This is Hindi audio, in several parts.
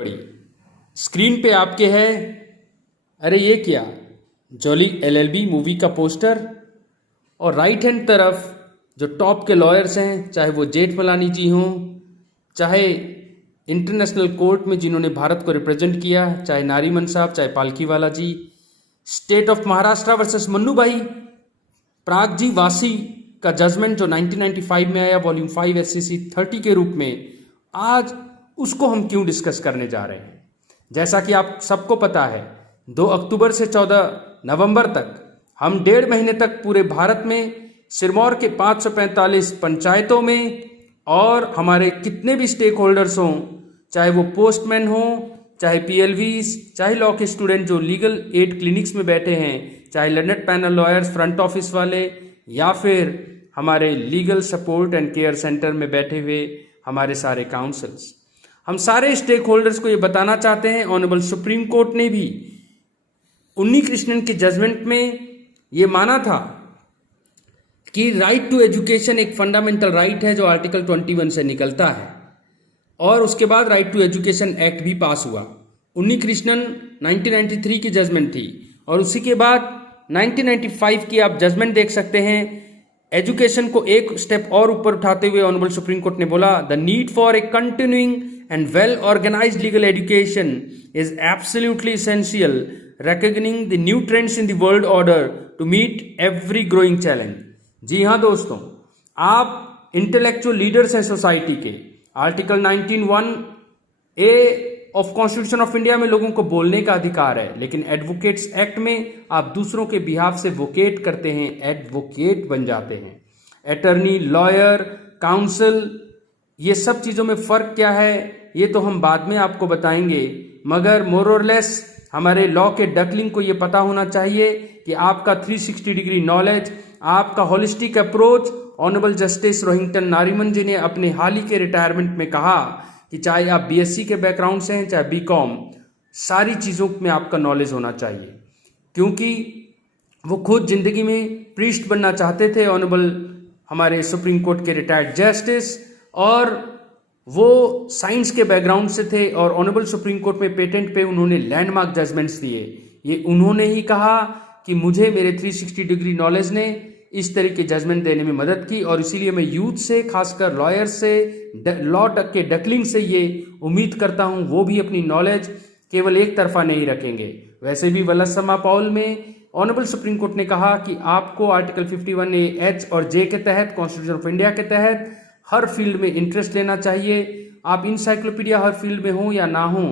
पड़ी। स्क्रीन पे आपके है, अरे ये क्या, जॉली एलएलबी मूवी का पोस्टर। और राइट हैंड तरफ जो टॉप के लॉयर्स हैं, चाहे वो जेठमलानी जी हों, चाहे इंटरनेशनल कोर्ट में जिन्होंने भारत को रिप्रेजेंट किया, चाहे नारीमन साहब, चाहे Palkhivala ji, state of Maharashtra versus Manubhai, प्राग जी वासी का जजमेंट जो 1995 में आया, वॉल्यूम 5 SCC 30 के रूप में, आज उसको हम क्यों डिस्कस करने जा रहे हैं। जैसा कि आप सबको पता है, 2 अक्टूबर से 14 नवंबर तक हम 1.5 महीने तक पूरे भारत में सिरमौर के 545 पंचायतों में और हमारे कितने भी स्टेक होल्डर्स हों, चाहे वो पोस्टमैन हों, चाहे PLVs, चाहे लॉ के स्टूडेंट जो लीगल एड क्लिनिक्स में बैठे हैं, चाहे learned panel lawyers front office वाले, या फिर हमारे legal support and care centre में बैठे हुए हमारे सारे काउंसल्स, हम सारे स्टेक होल्डर्स को ये बताना चाहते हैं, ऑनरेबल सुप्रीम कोर्ट ने भी उन्नी कृष्णन के जजमेंट में ये माना था कि राइट टू एजुकेशन एक फंडामेंटल राइट है जो आर्टिकल 21 से निकलता है, और उसके बाद राइट टू एजुकेशन एक्ट भी पास हुआ। उन्नी कृष्णन 1993 की जजमेंट थी, और उसी के बाद 1995 की आप जजमेंट देख सकते हैं। एजुकेशन को एक स्टेप और ऊपर उठाते हुए ऑनरेबल सुप्रीम कोर्ट ने बोला, the need for a continuing and well organised legal education is absolutely essential, recognizing the new trends in the world order to meet every growing challenge। जी हाँ दोस्तों, आप इंटेलेक्चुअल लीडर्स हैं सोसाइटी के। Article 19(1)A of constitution of India में लोगों को बोलने का अधिकार है, लेकिन एडवोकेट्स एक्ट में आप दूसरों के बिहाफ से वोकेट करते हैं, एडवोकेट बन जाते हैं। अटर्नी, लॉयर, काउंसिल, ये सब चीज़ों में फ़र्क क्या है ये तो हम बाद में आपको बताएंगे, मगर मोर और लेस हमारे लॉ के डकलिंग को ये पता होना चाहिए कि आपका 360 डिग्री नॉलेज, आपका holistic approach. Honourable justice Rohinton Nariman ji ने अपने हाल ही के रिटायरमेंट में कहा कि चाहे आप BSc के बैकग्राउंड से हैं, चाहे BCom, सारी चीज़ों में आपका नॉलेज होना चाहिए, क्योंकि वो खुद जिंदगी में प्रीस्ट बनना चाहते थे, ऑनरेबल हमारे सुप्रीम कोर्ट के रिटायर्ड जस्टिस, और वो साइंस के बैकग्राउंड से थे, और ऑनरेबल सुप्रीम कोर्ट में पेटेंट पे उन्होंने लैंडमार्क जजमेंट्स दिए। ये उन्होंने ही कहा कि मुझे मेरे 360 डिग्री नॉलेज ने इस तरह के जजमेंट देने में मदद की, और इसीलिए मैं यूथ से, खासकर लॉयर्स से, लॉ के डकलिंग से ये उम्मीद करता हूँ वो भी अपनी नॉलेज केवल एक तरफा नहीं रखेंगे। वैसे भी वलसमा पाउल में ऑनरेबल सुप्रीम कोर्ट ने कहा कि आपको आर्टिकल 51A H और J के तहत, कॉन्स्टिट्यूशन ऑफ इंडिया के तहत हर फील्ड में इंटरेस्ट लेना चाहिए। आप इंसाइक्लोपीडिया हर फील्ड में हो या ना हो,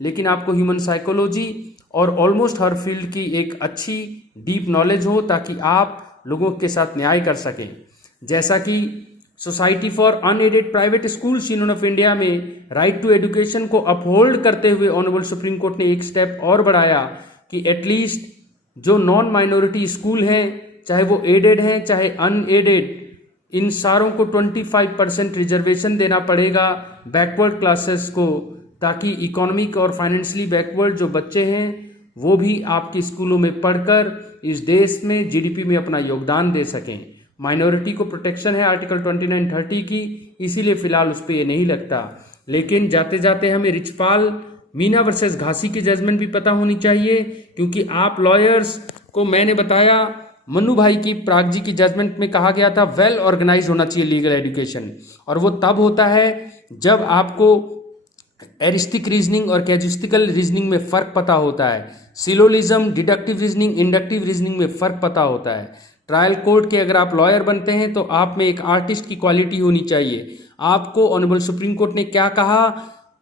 लेकिन आपको ह्यूमन साइकोलॉजी और ऑलमोस्ट हर फील्ड की एक अच्छी डीप नॉलेज हो, ताकि आप लोगों के साथ न्याय कर सकें। जैसा कि society for unaided private schools union of India में राइट टू एजुकेशन को अपहोल्ड करते हुए ऑनरेबल सुप्रीम कोर्ट ने एक स्टेप और बढ़ाया कि एटलीस्ट जो नॉन माइनॉरिटी स्कूल हैं, चाहे वो एडेड हैं चाहे अनएडेड, इन सारों को 25% रिजर्वेशन देना पड़ेगा बैकवर्ड क्लासेस को, ताकि इकोनॉमिक और फाइनेंशियली बैकवर्ड जो बच्चे हैं वो भी आपके स्कूलों में पढ़कर इस देश में GDP में अपना योगदान दे सकें। माइनॉरिटी को प्रोटेक्शन है आर्टिकल 29(30) की, इसीलिए फिलहाल उस पर ये नहीं लगता। लेकिन जाते जाते हमें रिचपाल मीना वर्सेस घासी की जजमेंट भी पता होनी चाहिए, क्योंकि आप लॉयर्स को मैंने बताया, मन्नू भाई की, प्राग जी की जजमेंट में कहा गया था वेल ऑर्गेनाइज होना चाहिए लीगल एजुकेशन, और वो तब होता है जब आपको एरिस्टिक रीजनिंग और कैजुस्टिकल रीजनिंग में फ़र्क पता होता है, syllogism, deductive reasoning, inductive reasoning में फ़र्क पता होता है। ट्रायल कोर्ट के अगर आप लॉयर बनते हैं तो आप में एक आर्टिस्ट की क्वालिटी होनी चाहिए। आपको ऑनरेबल सुप्रीम कोर्ट ने क्या कहा,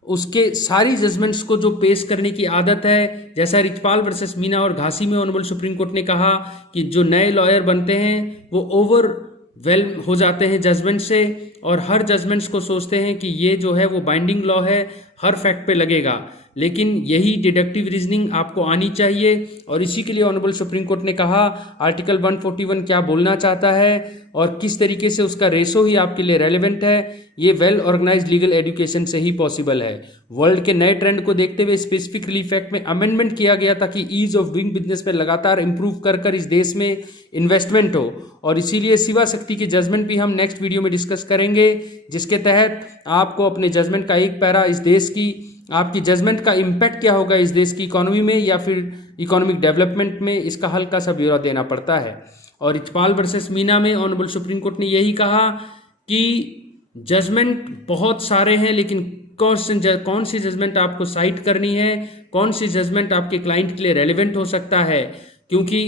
उसके सारी जजमेंट्स को जो पेश करने की आदत है, जैसा रिचपाल वर्सेस मीना और घासी में ऑनरेबल सुप्रीम कोर्ट ने कहा कि जो नए लॉयर बनते हैं वो ओवरवेल्म हो जाते हैं जजमेंट से, और हर जजमेंट्स को सोचते हैं कि ये जो है वो बाइंडिंग लॉ है, हर फैक्ट पे लगेगा, लेकिन यही डिडक्टिव रीजनिंग आपको आनी चाहिए। और इसी के लिए ऑनरेबल सुप्रीम कोर्ट ने कहा आर्टिकल 141 क्या बोलना चाहता है और किस तरीके से उसका रेशो ही आपके लिए रेलेवेंट है, ये वेल ऑर्गेनाइज्ड लीगल एजुकेशन से ही पॉसिबल है। वर्ल्ड के नए ट्रेंड को देखते हुए स्पेसिफिक रिलीफ एक्ट में अमेंडमेंट किया गया ताकि ईज ऑफ डूइंग बिजनेस में लगातार इंप्रूव कर इस देश में इन्वेस्टमेंट हो, और इसीलिए शिवा शक्ति की जजमेंट भी हम नेक्स्ट वीडियो में डिस्कस करेंगे, जिसके तहत आपको अपने जजमेंट का एक पैरा इस देश की आपकी जजमेंट का इम्पैक्ट क्या होगा इस देश की इकोनॉमी में या फिर इकोनॉमिक डेवलपमेंट में, इसका हल्का सा ब्यौरा देना पड़ता है। और रिचपाल वर्सेस मीना में ऑनरेबल सुप्रीम कोर्ट ने यही कहा कि जजमेंट बहुत सारे हैं, लेकिन कौन सी जजमेंट आपको साइट करनी है, कौन सी जजमेंट आपके क्लाइंट के लिए रेलेवेंट हो सकता है, क्योंकि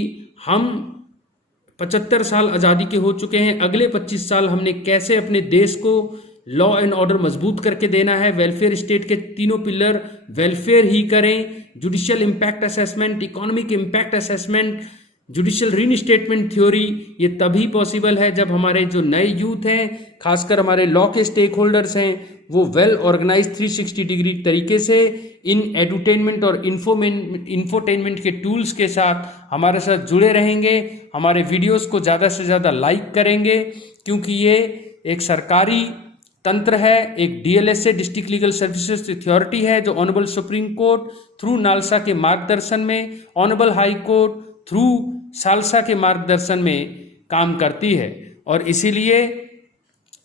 हम 75 साल आज़ादी के हो चुके हैं। अगले 25 साल हमने कैसे अपने देश को लॉ एंड ऑर्डर मजबूत करके देना है। वेलफेयर स्टेट के तीनों पिलर वेलफेयर ही करें, judicial impact assessment, economic impact assessment, judicial reinstatement theory, ये तभी पॉसिबल है जब हमारे जो नए यूथ हैं, खासकर हमारे लॉ के स्टेक होल्डर्स हैं, वो वेल ऑर्गेनाइज 360 डिग्री तरीके से इन एडुटेनमेंट और इन्फोटेनमेंट के टूल्स के साथ हमारे साथ जुड़े रहेंगे, हमारे वीडियोस को ज़्यादा से ज़्यादा लाइक करेंगे, क्योंकि ये एक सरकारी तंत्र है, एक DLSA district legal services authority है, जो honourable supreme court through NALSA के मार्गदर्शन में, honourable high court through salsa के मार्गदर्शन में काम करती है। और इसीलिए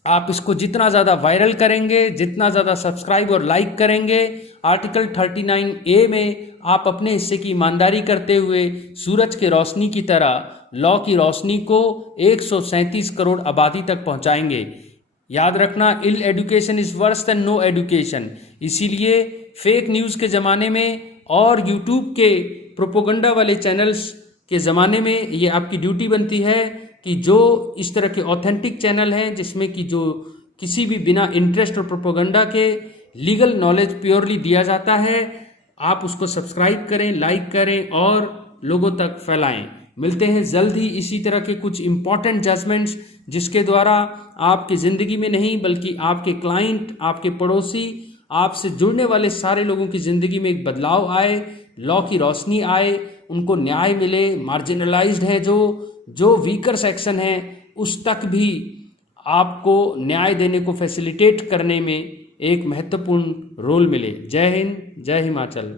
आप इसको जितना ज़्यादा वायरल करेंगे, जितना ज़्यादा सब्सक्राइब और लाइक करेंगे, आर्टिकल 39A में आप अपने हिस्से की ईमानदारी करते हुए सूरज के रोशनी की तरह लॉ की रोशनी को 137 करोड़ आबादी तक पहुंचाएंगे। याद रखना, ill education is worse than no education. इसीलिए फेक न्यूज़ के ज़माने में और यूट्यूब के प्रोपोगंडा वाले चैनल्स के ज़माने में ये आपकी ड्यूटी बनती है कि जो इस तरह के ऑथेंटिक चैनल हैं, जिसमें कि जो किसी भी बिना इंटरेस्ट और प्रोपोगंडा के लीगल नॉलेज प्योरली दिया जाता है, आप उसको सब्सक्राइब करें, लाइक करें और लोगों तक फैलाएं। मिलते हैं जल्द ही इसी तरह के कुछ इम्पॉर्टेंट जजमेंट्स, जिसके द्वारा आपकी ज़िंदगी में नहीं बल्कि आपके क्लाइंट, आपके पड़ोसी, आपसे जुड़ने वाले सारे लोगों की ज़िंदगी में एक बदलाव आए, लॉ की रोशनी आए, उनको न्याय मिले। मार्जिनलाइज्ड है जो वीकर सेक्शन है, उस तक भी आपको न्याय देने को फैसिलिटेट करने में एक महत्वपूर्ण रोल मिले। जय हिंद, जय हिमाचल।